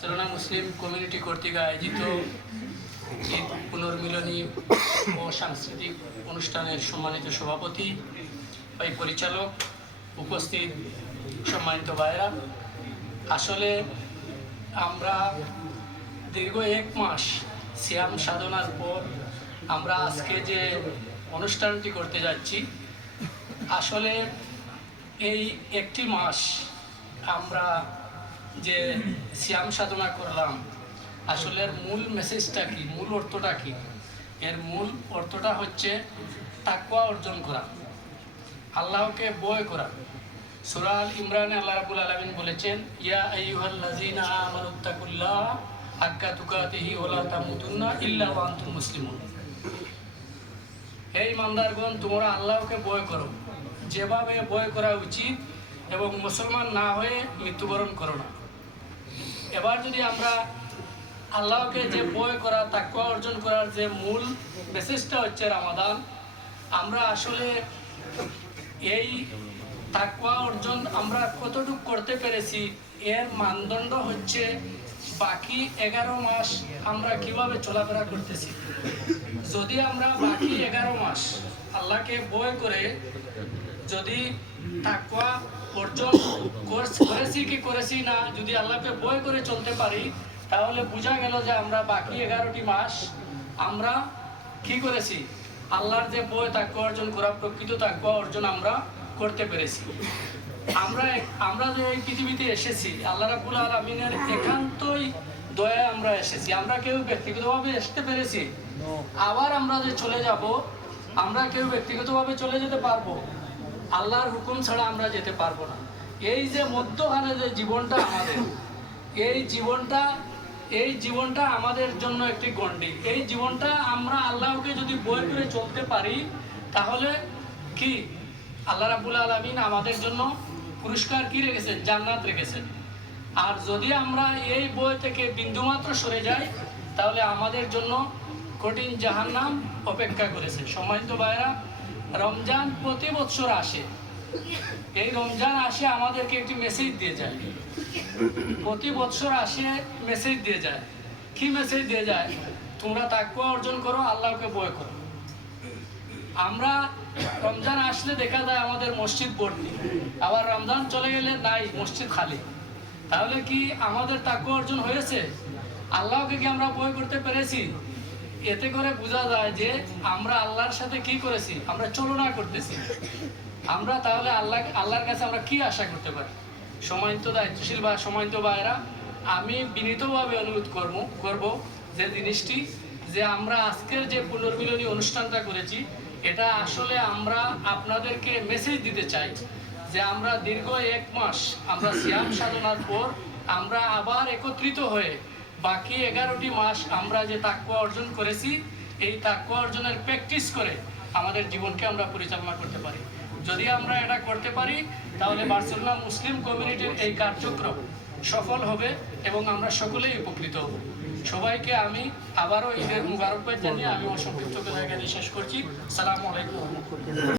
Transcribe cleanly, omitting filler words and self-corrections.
Barcelona Muslim community কর্তৃক আয়োজিত ঈদ পুনর্মিলনী ও সাংস্কৃতিক অনুষ্ঠানের সম্মানিত সভাপতি, পরিচালক, উপস্থিত সম্মানিত ভাইরা, আসলে আমরা দীর্ঘ 1 মাস সিয়াম সাধনার পর আমরা আজকে যে অনুষ্ঠানটি করতে যাচ্ছি, আসলে এই একটি মাস আমরা যে সিয়াম সাধনা করলাম, আসলে মূল মেসেজটা কি, মূল অর্থটা কি? এর মূল অর্থটা হচ্ছে তাকওয়া অর্জন করা, আল্লাহকে ভয় করা। সূরা আল ইমরানে আল্লাহ রাব্বুল আলামিন বলেছেন, ইয়া আইয়ুহাল্লাযীনা আমানুত্তাকুল্লাহ হাক্কা তুকাতিহি ওয়া লা তামুতুন্না ইল্লা ওয়া আনতুম মুসলিমুন। হে ইমানদারগণ, তোমরা আল্লাহকে ভয় করো যেভাবে ভয় করা উচিত, এবং মুসলমান না হয়ে মৃত্যুবরণ করো না। এবার যদি আমরা আল্লাহকে যে ভয় করা, তাকওয়া অর্জন করার যে মূল মেসেজটা হচ্ছে রমাদান, আমরা আসলে এই তাকওয়া অর্জন আমরা কতটুকু করতে পেরেছি, এর মানদণ্ড হচ্ছে বাকি 11 মাস আমরা কিভাবে চলাফেরা করতেছি। যদি আমরা বাকি 11 মাস আল্লাহকে ভয় করে যদি তাকওয়া অর্জন করেছি কি করেছি না, যদি আল্লাহকে ভয় করে চলতে পারি, তাহলে বোঝা গেল যে আমরা বাকি 11টি মাস আমরা কি করেছি, আল্লাহর যে ভয় তাকওয়া অর্জন করা, প্রকৃত তাকওয়া অর্জন আমরা করতে পেরেছি। আমরা যে এই পৃথিবীতে এসেছি, আল্লাহ রাব্বুল আলামিনের একান্তই দয়ায় আমরা এসেছি। আমরা কেউ ব্যক্তিগতভাবে আসতে পেরেছি? আবার আমরা যে চলে যাব, আমরা কেউ ব্যক্তিগতভাবে চলে যেতে পারবো? আল্লাহর হুকুম ছাড়া আমরা যেতে পারবো না। এই যে মধ্যখানে যে জীবনটা আমাদের, এই জীবনটা আমাদের জন্য একটি গণ্ডি। এই জীবনটা আমরা আল্লাহকে যদি ভয় করে চলতে পারি, তাহলে কি আল্লাহ রাব্বুল আলামিন আমাদের জন্য পুরস্কার কি রেখেছেন? জান্নাত রেখেছেন। আর যদি আমরা এই ভয় থেকে বিন্দুমাত্র সরে যাই, তাহলে আমাদের জন্য কঠিন জাহান্নাম অপেক্ষা করেছে। সম্মানিত ভাইরা, রমজান প্রতি বছর আসে। এই রমজান আসে আমাদেরকে একটি মেসেজ দিয়ে যায়। প্রতি বছর আসে মেসেজ দিয়ে যায়। কি মেসেজ দিয়ে যায়? তোমরা তাকওয়া অর্জন করো, আল্লাহকে ভয় করো। আমরা রমজান আসলে দেখা যায় আমাদের মসজিদ ভর্তি, আবার রমজান চলে গেলে নাই, মসজিদ খালি। তাহলে কি আমাদের তাকওয়া অর্জন হয়েছে? আল্লাহকে কি আমরা ভয় করতে পেরেছি? এতে করে বোঝা যায় যে আমরা আল্লাহর সাথে কি করেছি, আমরা তুলনা করতেছি। আমরা তাহলে আল্লাহর কাছে আমরা কি আশা করতে পারি? সম্মানিত দায়িত্বশীল বা সম্মানিত ভাইরা, আমি বিনীতভাবে অনুরোধ করব যে জিনিসটি, যে আমরা আজকের যে পুনর্মিলনী অনুষ্ঠানটা করেছি, এটা আসলে আমরা আপনাদেরকে মেসেজ দিতে চাই যে আমরা দীর্ঘ 1 মাস আমরা সিয়াম সাধনার পর আমরা আবার একত্রিত হয়ে বাকি 11টি মাস আমরা যে তাকওয়া অর্জন করেছি, এই তাকওয়া অর্জনের প্র্যাকটিস করে আমাদের জীবনকে আমরা পরিচালনা করতে পারি। যদি আমরা এটা করতে পারি, তাহলে বার্সেলোনা মুসলিম কমিউনিটির এই কার্যক্রম সফল হবে এবং আমরা সকলেই উপকৃত হব। সবাইকে আমি আবারও ঈদের মুবারকবাদ জানিয়ে আমি আমার সংক্ষিপ্ত কথা এখানে শেষ করছি। আসসালামু আলাইকুম।